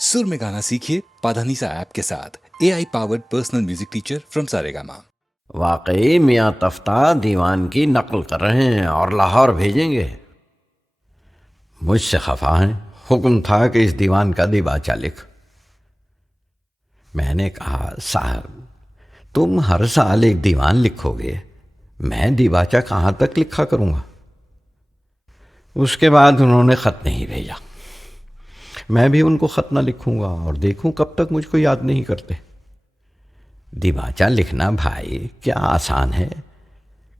सुर में गाना सीखिए पाधानीसा ऐप के साथ। AI powered personal music teacher from Saregama. वाकई मियाँ तफ्ता दीवान की नकल कर रहे हैं और लाहौर भेजेंगे। मुझसे खफा हैं। हुक्म था कि इस दीवान का दिबाचा लिख। मैंने कहा, साहब तुम हर साल एक दीवान लिखोगे, मैं दिबाचा कहाँ तक लिखा करूँगा। उसके बाद उन्होंने ख़त नहीं भेजा। मैं भी उनको ख़त ना लिखूँगा और देखूँ कब तक मुझको याद नहीं करते। दिबाचा लिखना भाई क्या आसान है,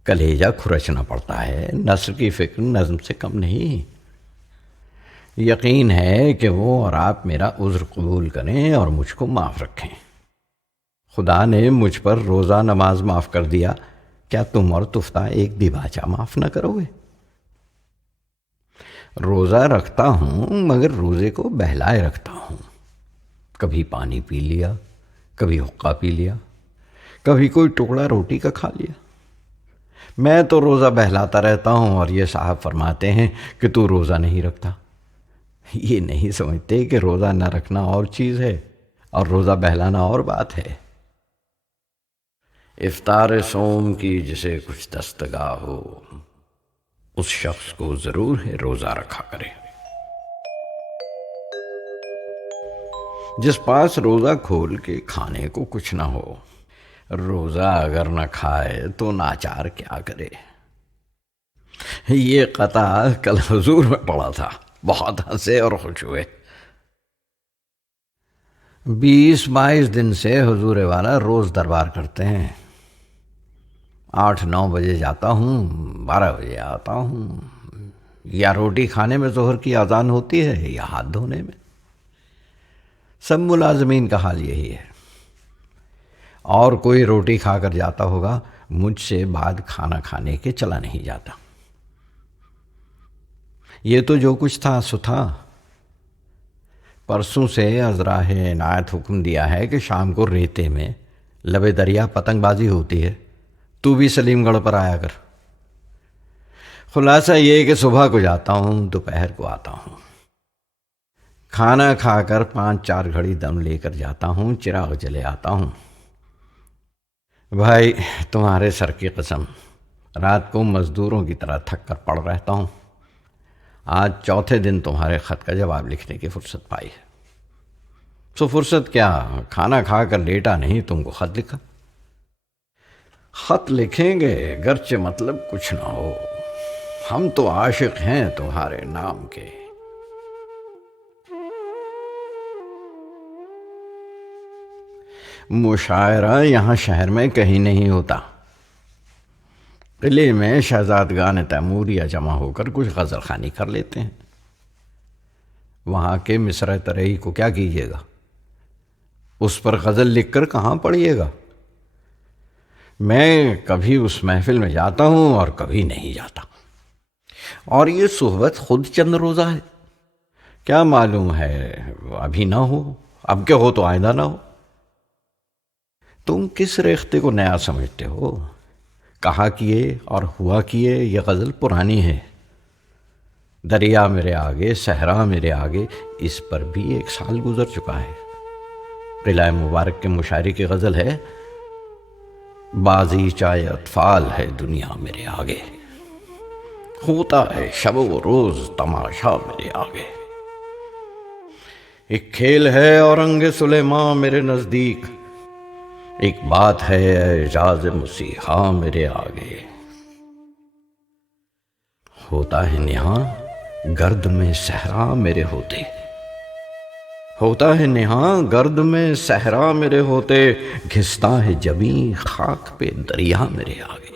कलेजा खुरचना पड़ता है। नस्र की फिक्र नज़्म से कम नहीं। यकीन है कि वो और आप मेरा उज़्र कबूल करें और मुझको माफ़ रखें। खुदा ने मुझ पर रोज़ा नमाज माफ़ कर दिया, क्या तुम और तुफ्ता एक दिबाचा माफ़ न करोगे। रोज़ा रखता हूँ मगर रोज़े को बहलाए रखता हूँ। कभी पानी पी लिया, कभी हुक्का पी लिया, कभी कोई टुकड़ा रोटी का खा लिया। मैं तो रोज़ा बहलाता रहता हूँ और ये साहब फरमाते हैं कि तू रोज़ा नहीं रखता। ये नहीं समझते कि रोज़ा न रखना और चीज़ है और रोज़ा बहलाना और बात है। इफ्तार सोम की जिसे कुछ दस्तगाह हो, उस शख्स को ज़रूर है रोज़ा रखा करे। जिस पास रोज़ा खोल के खाने को कुछ ना हो, रोज़ा अगर न खाए तो नाचार क्या करे। ये कता कल हुजूर में पड़ा था, बहुत हंसे और खुश हुए। 20-22 दिन से हुजूर वाला रोज़ दरबार करते हैं। 8-9 बजे जाता हूँ, 12 बजे आता हूँ। या रोटी खाने में ज़ोहर की अज़ान होती है या हाथ धोने में। सब मुलाजमीन का हाल यही है। और कोई रोटी खाकर जाता होगा, मुझसे बाद खाना खाने के चला नहीं जाता। ये तो जो कुछ था सो था। परसों से अज़राह इनायत हुक्म दिया है कि शाम को रेते में लबे दरिया पतंगबाजी होती है, तू भी सलीमगढ़ पर आया कर। खुलासा ये है कि सुबह को जाता हूँ, दोपहर को आता हूँ। खाना खाकर 5-4 घड़ी दम लेकर जाता हूँ, चिराग जले आता हूँ। भाई तुम्हारे सर की कसम, रात को मज़दूरों की तरह थक कर पड़ रहता हूँ। आज चौथे दिन तुम्हारे ख़त का जवाब लिखने की फुर्सत पाई है। सो फुर्सत क्या, खाना खाकर लेटा नहीं, तुमको ख़त लिखा। ख़त लिखेंगे गर्चे मतलब कुछ ना हो, हम तो आशिक हैं तुम्हारे नाम के। मुशायरा यहाँ शहर में कहीं नहीं होता। किले में शहजादगान तैमूरिया जमा होकर कुछ गज़ल खानी कर लेते हैं। वहाँ के मिसरा तरई को क्या कीजिएगा, उस पर गज़ल लिखकर कहाँ पढ़िएगा। मैं कभी उस महफिल में जाता हूँ और कभी नहीं जाता। और ये सोहबत खुद चंद रोज़ा है, क्या मालूम है अभी ना हो, अब क्या हो तो आइंदा ना हो। तुम किस रेख्ते को नया समझते हो। कहा किए और हुआ किए ये गज़ल पुरानी है। दरिया मेरे आगे, सहरा मेरे आगे, इस पर भी 1 साल गुजर चुका है। किला मुबारक के मुशायरे की गज़ल है, बाजी चाहे अतफाल है दुनिया मेरे आगे, होता है शब व रोज़ तमाशा मेरे आगे। एक खेल है औरंगे सुलेमान मेरे नज़दीक, एक बात है एजाज मसीहा मेरे आगे। होता है निहां गर्द में सहरा मेरे होते, होता है निहां गर्द में सहरा मेरे होते, घिसता है जबी खाक पे दरिया मेरे आगे।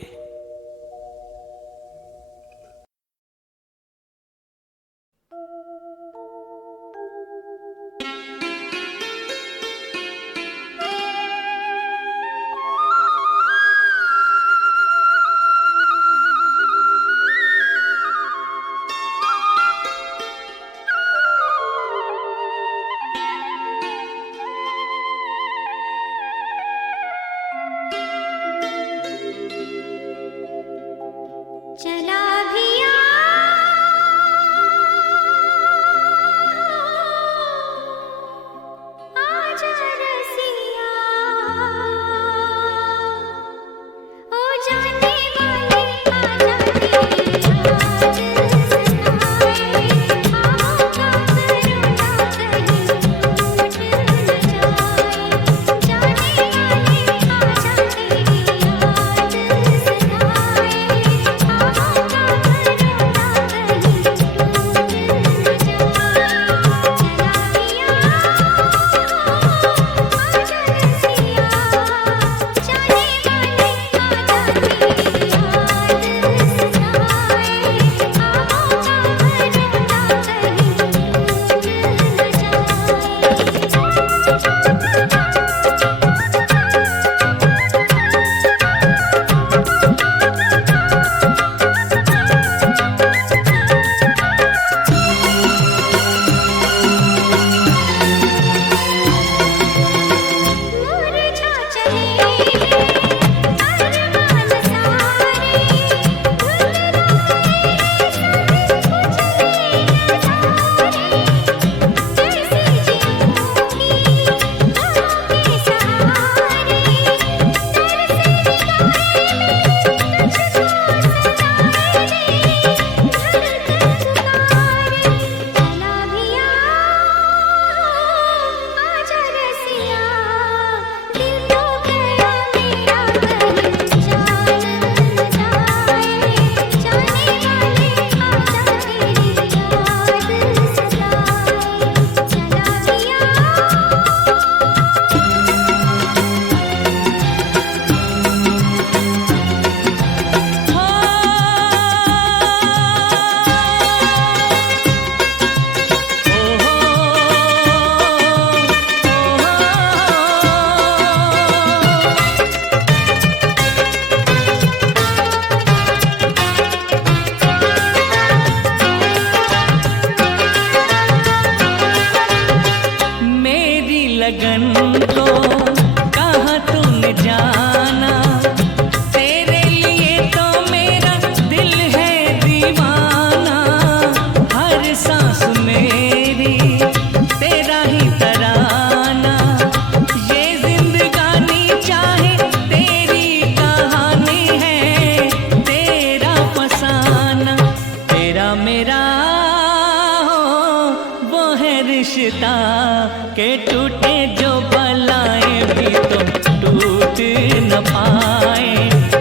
के टूटे जो बलाएं भी तो टूट न पाए,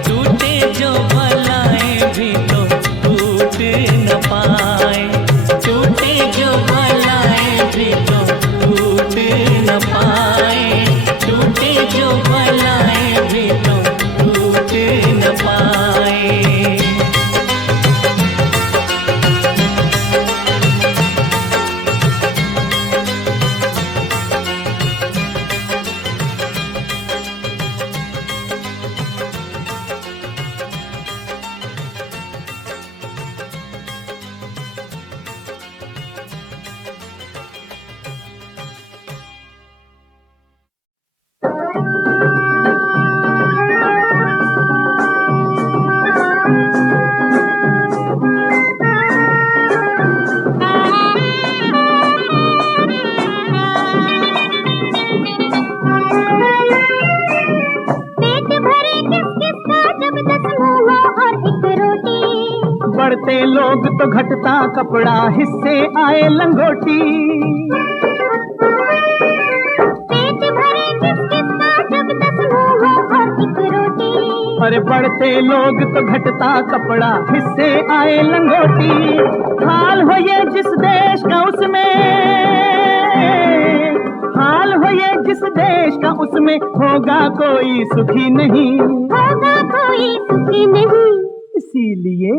टूटे जो बलाएं भी तो टूट न पाए, टूटे जो बलाएं भी तो टूट न पाए, टूटे जो बलाएं भी तो टूट न पाए। बढ़ते लोग तो घटता कपड़ा, हिस्से आए लंगोटी। पेट भरे किस किसका जब 10 मुँह और 1 रोटी। अरे बढ़ते लोग तो घटता कपड़ा, हिस्से आए लंगोटी। हाल हो ये जिस देश का उसमें, हाल हो ये जिस देश का उसमें, होगा कोई सुखी नहीं, होगा कोई सुखी नहीं। इसीलिए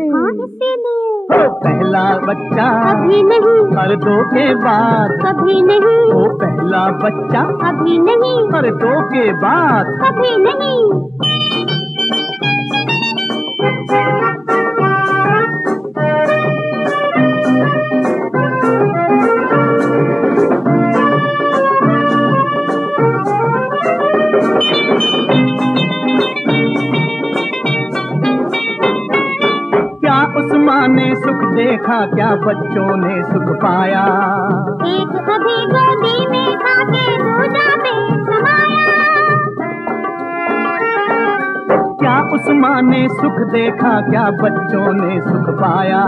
हो पहला बच्चा कभी नहीं, और 2 के बाद कभी नहीं, हो पहला बच्चा कभी नहीं, और 2 के बाद कभी नहीं। उस माँ ने सुख देखा, क्या बच्चों ने सुख पाया। एक अभी गोदी में था के दूजा पे समाया। क्या उस माँ ने सुख देखा, क्या बच्चों ने सुख पाया।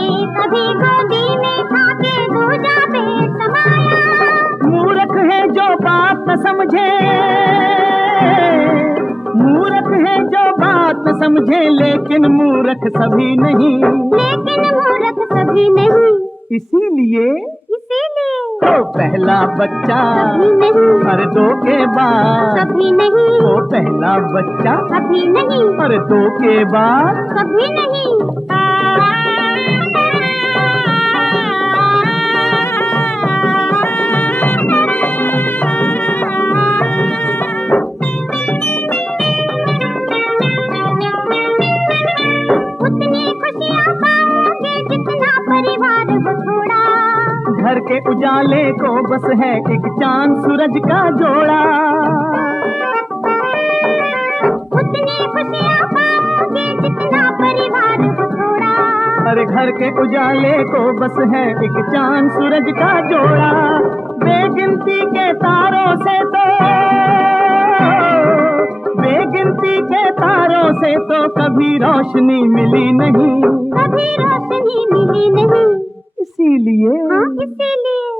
एक अभी गोदी में था के दूजा पे समाया। मूर्ख है जो बात न समझे, मूर्ख है जो बात न समझे, लेकिन मूर्ख सभी नहीं, लेकिन मूर्ख सभी नहीं। इसीलिए तो पहला बच्चा कभी नहीं, और 2 के बाद कभी नहीं, तो पहला बच्चा कभी नहीं, और 2 के बाद कभी नहीं। परिवार हो थोड़ा, घर के उजाले को बस है एक चांद सूरज का जोड़ा। उतनी खुशियाँ पाओगे जितना परिवार हो थोड़ा, अरे घर के उजाले को बस है एक चांद सूरज का जोड़ा। बेगिनती के तारों से तो, बेगिनती के तारों से तो कभी रोशनी मिली नहीं, कभी रोशनी मिली नहीं। इसीलिए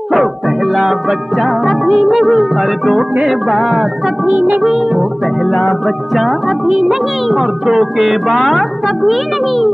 हो पहला बच्चा कभी नहीं, और 2 के बाद कभी नहीं, हो पहला बच्चा कभी नहीं, और 2 के बाद कभी नहीं।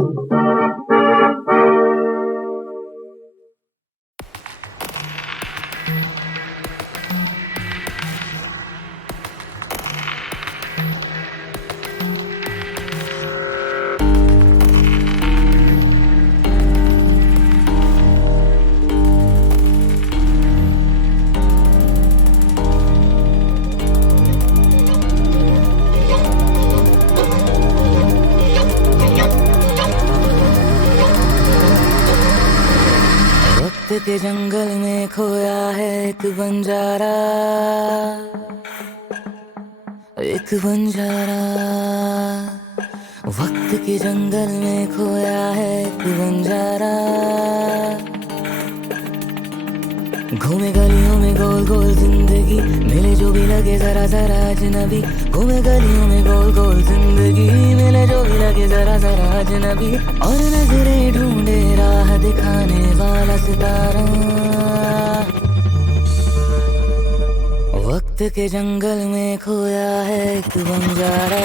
के जंगल में खोया है एक बंजारा, एक बंजारा। वक्त के जंगल में खोया है एक बंजारा। घूमे गलियों में गोल गोल जिंदगी, मिले जो भी लगे जरा जरा अजनबी। घूमे गलियों में गोल गोल जिंदगी, मिले जो भी लगे जरा जरा अजनबी। और नजरें ढूंढे राह दिखाने वाला सितारा। वक्त के जंगल में खोया है एक बंजारा।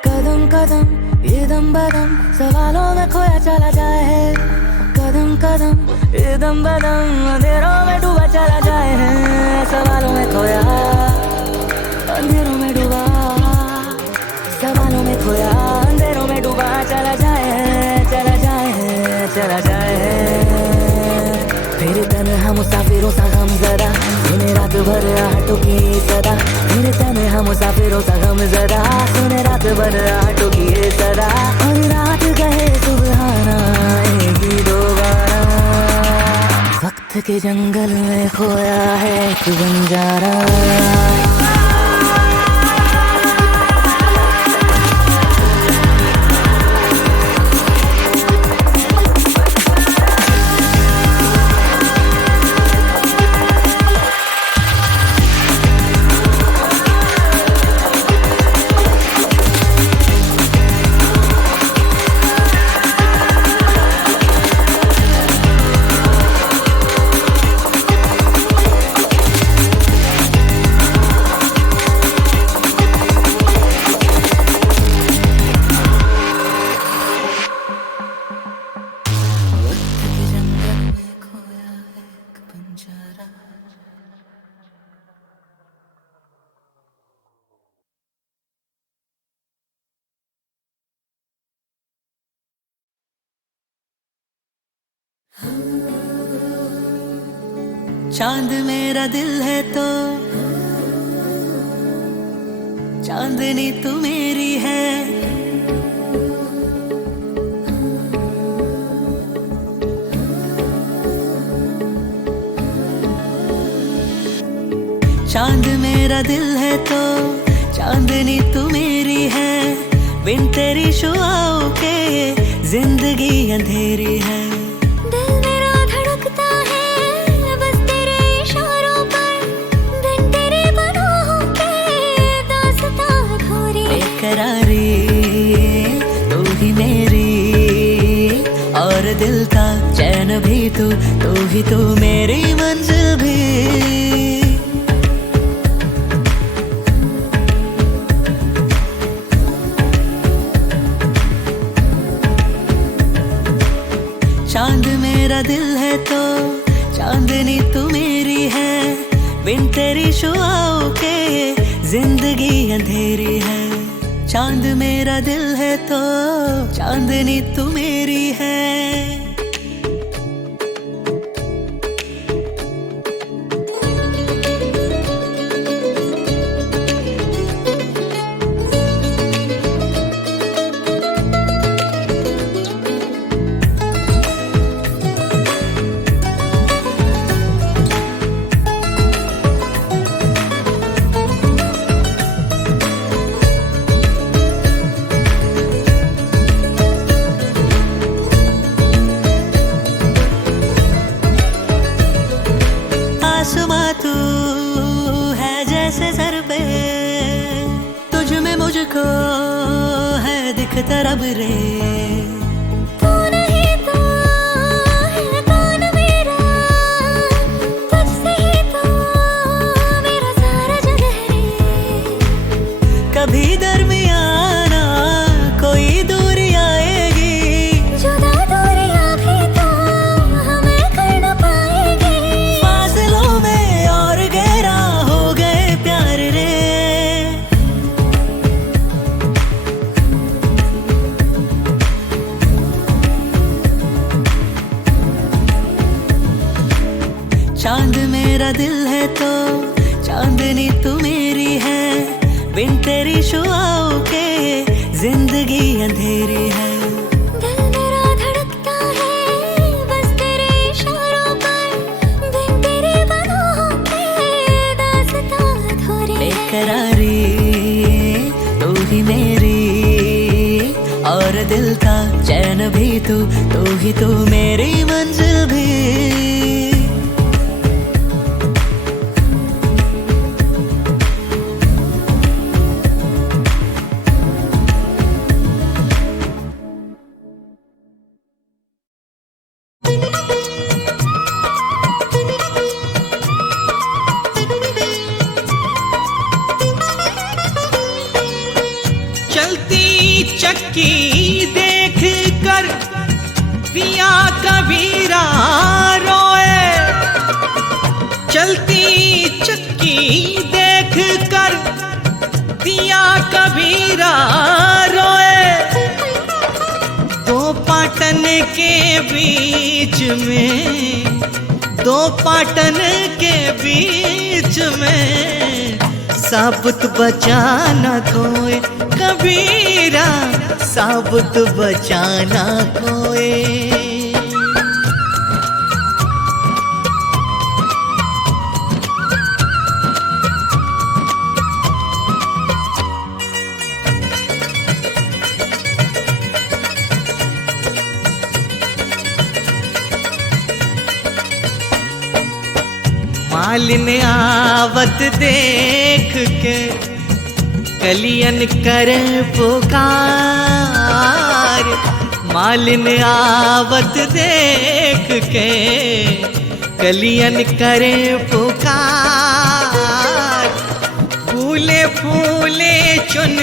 कदम कदम ये दम बदम सवालों में खोया चला जाए, कदम कदम ये दम बदम अंधेरों में डूबा चला जाए, सवालों में खोया अंधेरों में डूबा, सवालों में खोया अंधेरों में डूबा चला जाए, चला जाए, चला जाए। फिर तन्हा मुसाफिरों सा गम जदा, सुने रात भर आटो की सदा, फिर तन्हा मुसाफिरों सा गम जदा, सुने रात भर आटो की सदा, और रात गए सुबहाना आएगी दोबारा। वक्त के जंगल में खोया है एक बंजारा। चांद मेरा दिल है तो चांदनी तू मेरी है, चांद मेरा दिल है तो चांदनी तू मेरी है, बिन तेरी शुआओं के जिंदगी अंधेरी है। तू ही मेरी और दिल का चैन भी तू ही तू मेरी मंजिल भी। चांद मेरा दिल है तो चांदनी तू मेरी है, बिन तेरी शुआओं के जिंदगी अंधेरी है। चांद मेरा दिल है तो चांदनी तू मेरी है। आसमां तू है जैसे सर पे, तुझ में मुझको है दिखता रब रे। तू नहीं तो है कौन मेरा, तुझसे ही तो मेरा सारा जग है। कभी दरमियाना कोई दूरी आएगी, जुदा दूरियां भी तो हमें कर न पाएगी। फासलों में और गहरा हो गए प्यार रे। चांद मेरा दिल है तो चांदनी तू मेरी है, बिन तेरी शुआओं के जिंदगी अंधेरी है। दिल मेरा धड़कता है बस तेरे इशारों पर, बिन तेरे बाहों के दास्तां अधूरी है। बेकरारी तू ही मेरी और दिल का चैन भी तू ही तू मेरी मंजिल भी। चक्की देख कर पिया कबीरा रोए, चलती चक्की देख कर पिया कबीरा रोए। दो पाटन के बीच में, दो पाटन के बीच में साबुत बचाना कोई कबीरा, साबुत बचाना कोई। मालिन आवत देख के कलियन करे पुकार, मालिन आवत देख के कलियन करे पुकार। फूले फूले चुन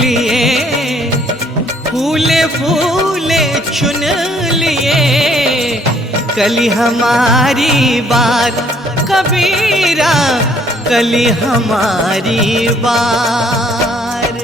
लिए, फूले फूले चुन लिए, कली हमारी बात कबीरा, कली हमारी बार।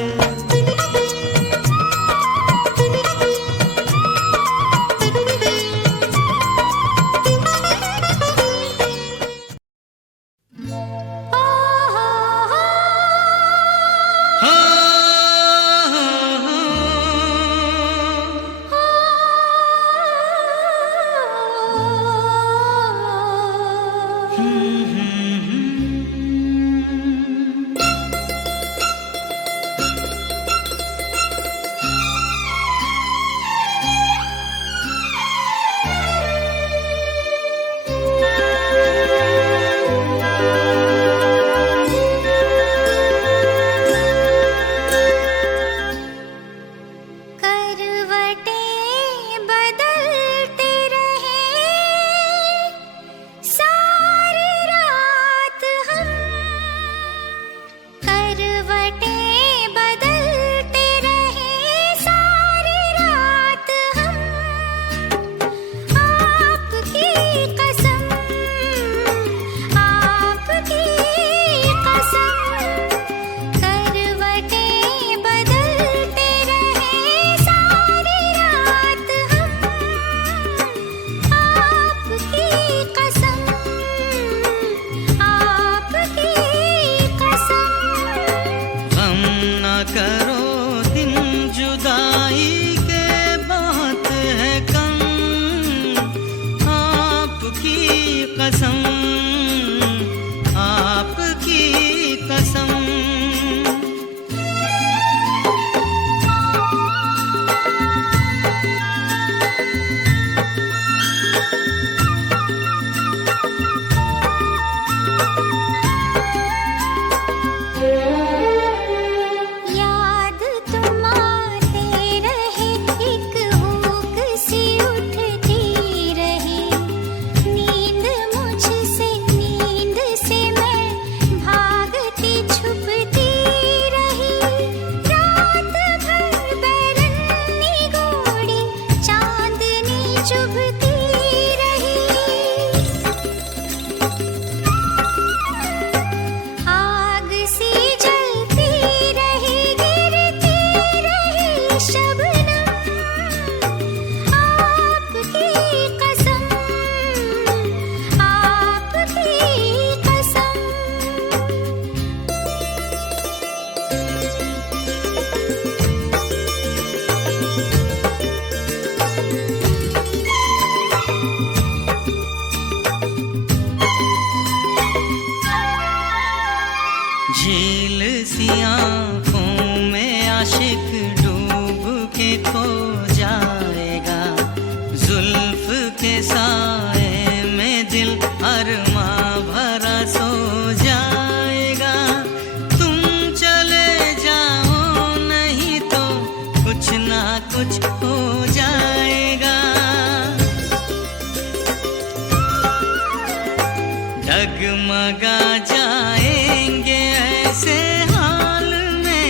डगमगा जाएंगे ऐसे हाल में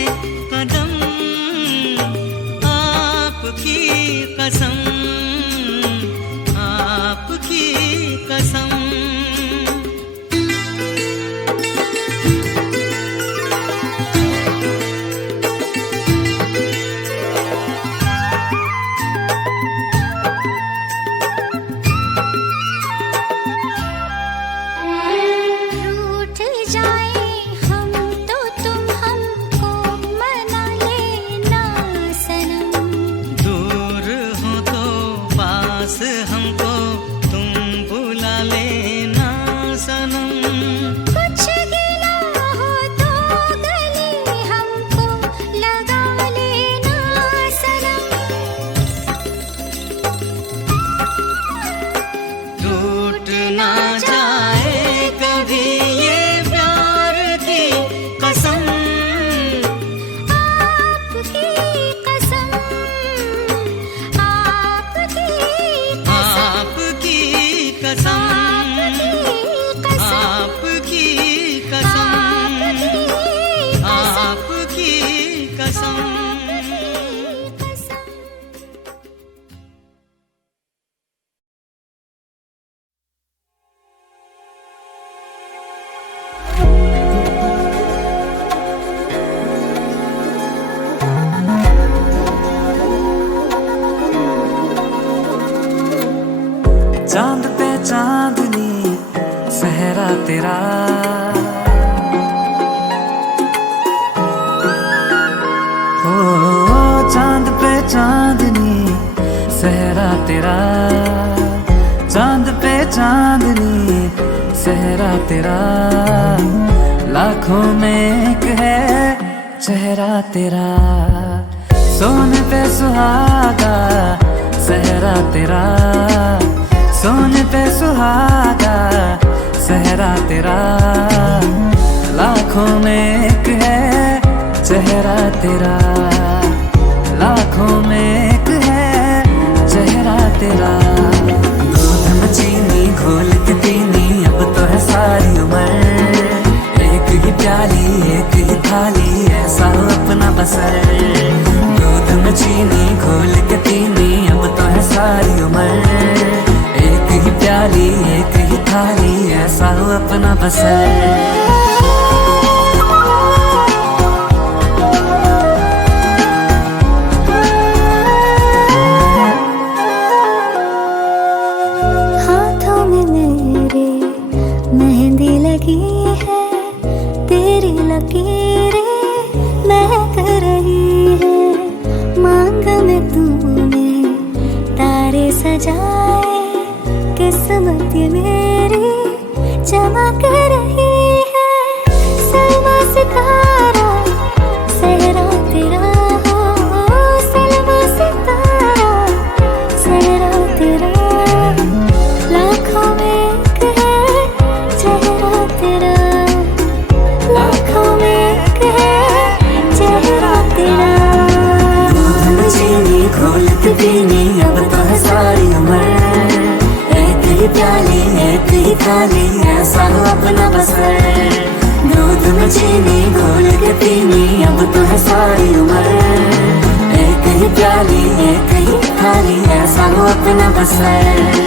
कदम सहरा तेरा। ओ चांद पे चांदनी सहरा तेरा, चांद पे चांदनी सहरा तेरा, लाखों में एक है चेहरा तेरा। सोने पे सुहागा सहरा तेरा, सोने पे सुहागा सहरा तेरा, लाखों में एक है चेहरा तेरा, लाखों में एक है चेहरा तेरा। दूध में चीनी घोल के पीनी अब तो है सारी उम्र, एक ही प्याली एक ही थाली ऐसा हो अपना बसर। दूध में चीनी घोल के पीनी अब तो है सारी उम्र, एक ही प्याली एक ही थाली ऐसा हो अपना बसर। सजाए किस्मत मेरी चमक रही है, सलमा सितारा सहरा तेरा हो, सलमा सितारा सहरा तेरा, लाखों में एक है चेहरा तेरा, लाखों में एक है चेहरा तेरा। दूध में चीनी घोल के पीनी अब तो है सारी उम्र, एक ही प्याली एक ही थाली ऐसा हो अपना बसर। दूध में चीनी घोल के पीनी अब तो है सारी उम्र, एक ही प्याली एक ही थाली ऐसा हो अपना बसर।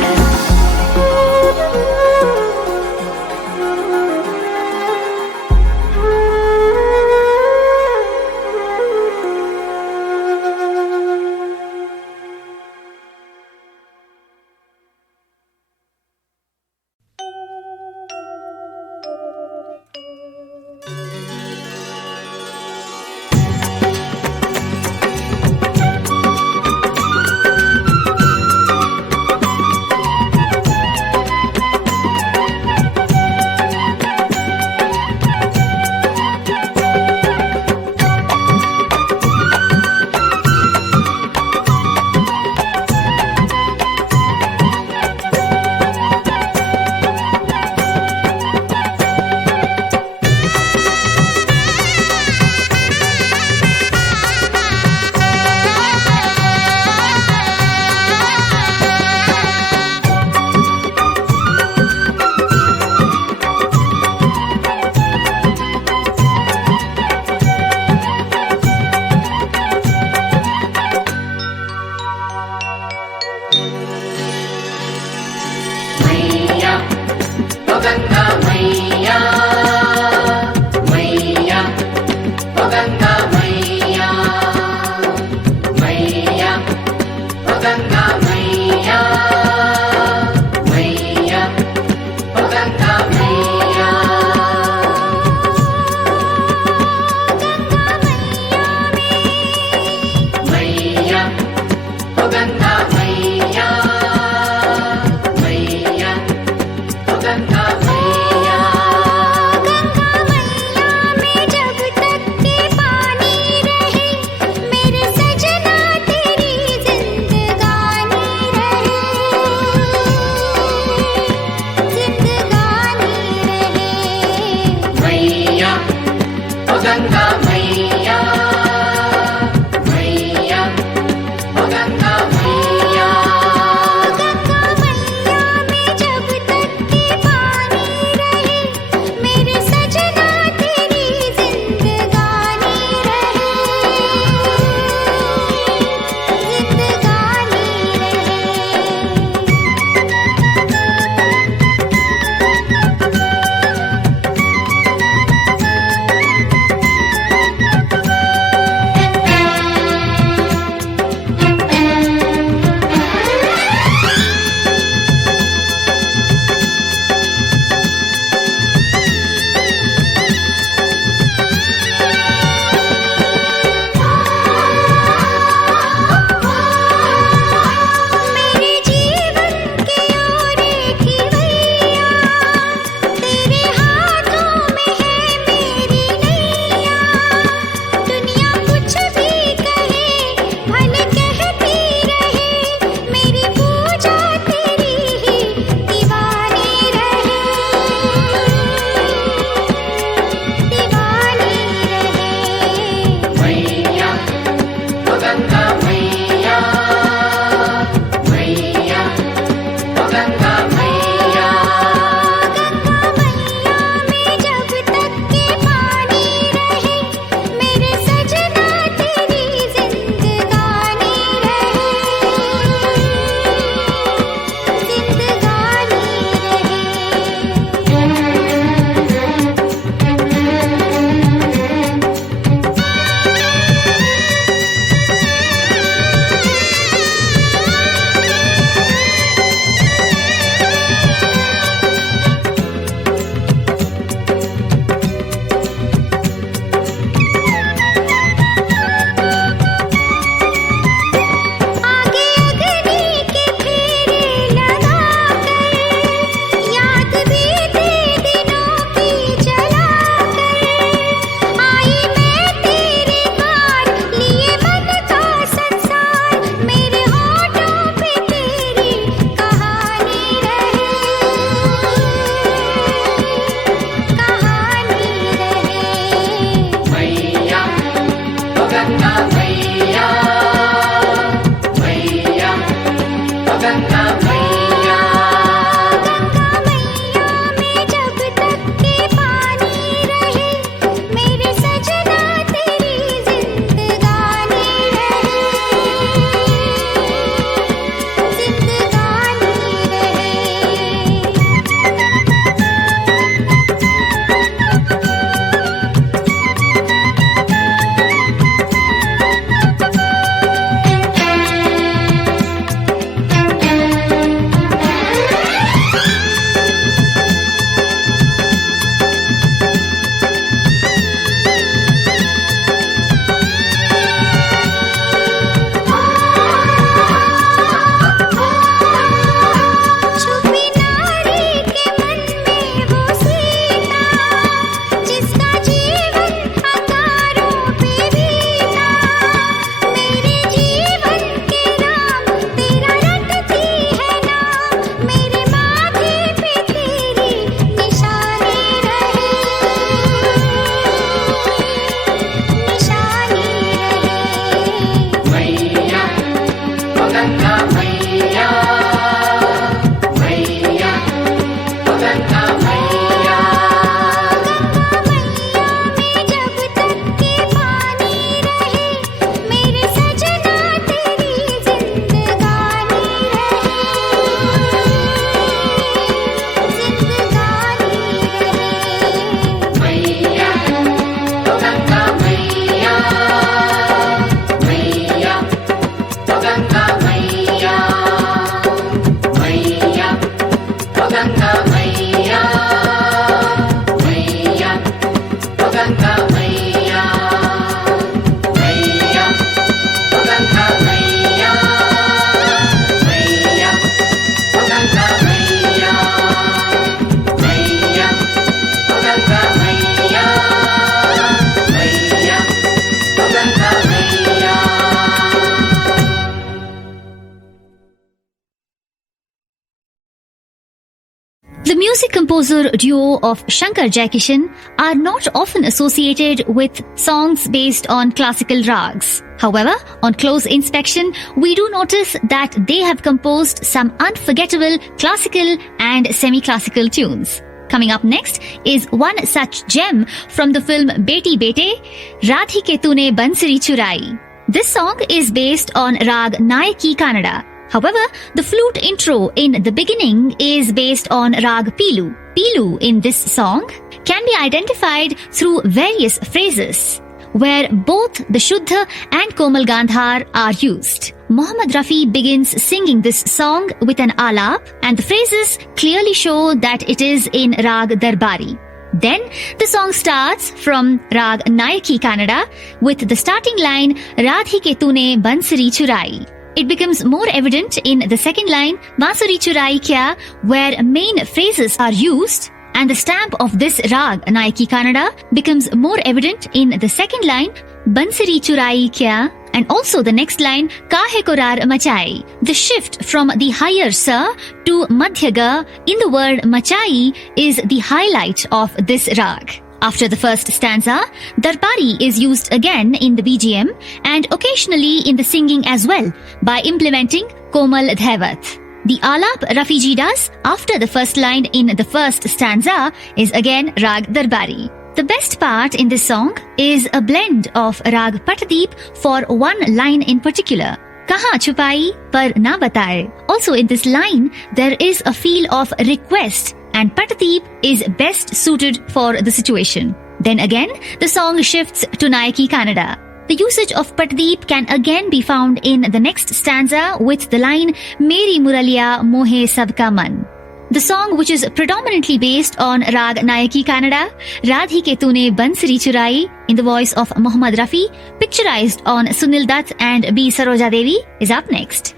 composer duo of Shankar Jaikishan are not often associated with songs based on classical rags. However, on close inspection, we do notice that they have composed some unforgettable classical and semi-classical tunes. Coming up next is one such gem from the film Beti Bete, Radhike Tune Bansuri Churai. This song is based on Rag Nayaki Kannada. However, the flute intro in the beginning is based on Rag Pilu. Pilu in this song can be identified through various phrases, where both the Shuddha and Komal Gandhar are used. Mohammad Rafi begins singing this song with an alap, and the phrases clearly show that it is in Rag Darbari. Then the song starts from Rag Nayaki Kannada with the starting line Radhike Tune Bansuri Churai. It becomes more evident in the second line Bansuri Churai Kya, where main phrases are used, and the stamp of this Rag Nayaki Kannada becomes more evident in the second line Bansuri Churai Kya, and also the next line Kahe Korar Machai. The shift from the higher sa to madhya ga in the word machai is the highlight of this rag. After the first stanza, Darbari is used again in the BGM and occasionally in the singing as well by implementing Komal Dhaivat. The alap Rafiji does after the first line in the first stanza is again Rag Darbari. The best part in this song is a blend of Rag Patdeep for one line in particular. Kahan chupai par na bataye. Also in this line, there is a feel of request, and Patdeep is best suited for the situation. Then again, the song shifts to Nayaki Kannada. The usage of Patdeep can again be found in the next stanza with the line Meri Muraliya Mohe Sabka Man. The song, which is predominantly based on Rag Nayaki Kannada, Radhike Tune Bansuri Churai, in the voice of Mohammad Rafi, picturized on Sunil Dutt and B. Saroja Devi, is up next.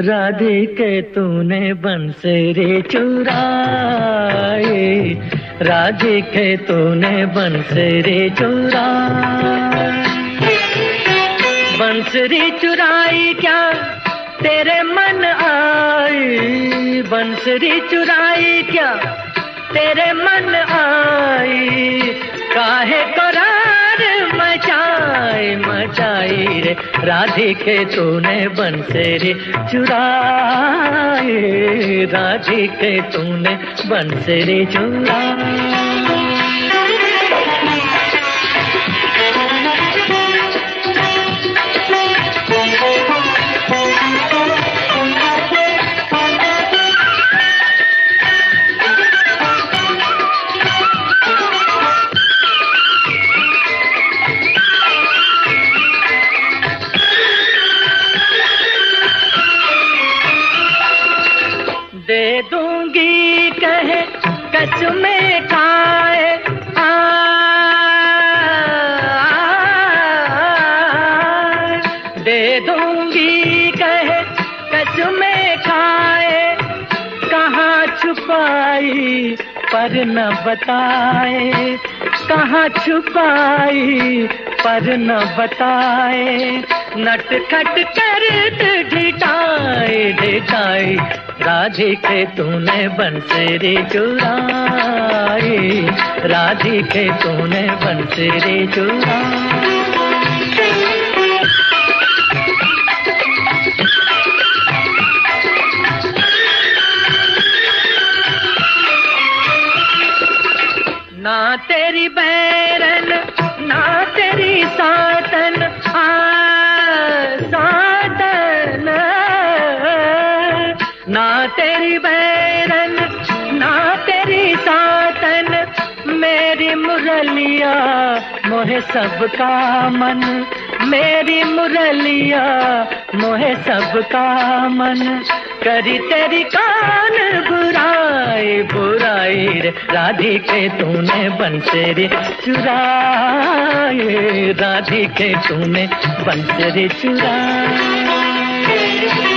राधिके तूने बंसरी चुराए, राधिके तूने बंसरी चुराए, बंसरी चुराई क्या तेरे मन आई, बंसरी चुराई क्या तेरे मन आई, काहे करार मचाई मचाई रे राधिके तूने बंसरी चुराई, राधिके तूने बंसरी चुराई। दे दूंगी कहे कसमें खाए, दे दूंगी कहे कसमें खाए, कहाँ छुपाई पर न बताए, कहाँ छुपाई पर न बताए, नटखट कर ढिठाए ढिठाई, राधिके तूने बंसरी चुराई, राधिके तूने बंसरी चुराई। ना तेरी बैरन ना तेरी सातन, सातन, ना तेरी बैरन ना तेरी सातन, मेरी मुरलिया मोहे सबका मन, मेरी मुरलिया मोहे सबका मन, करी तेरी कान बुराई बुराई रे राधिके तूने बंसरी चुराए, राधिके तूने बंसरी चुराए।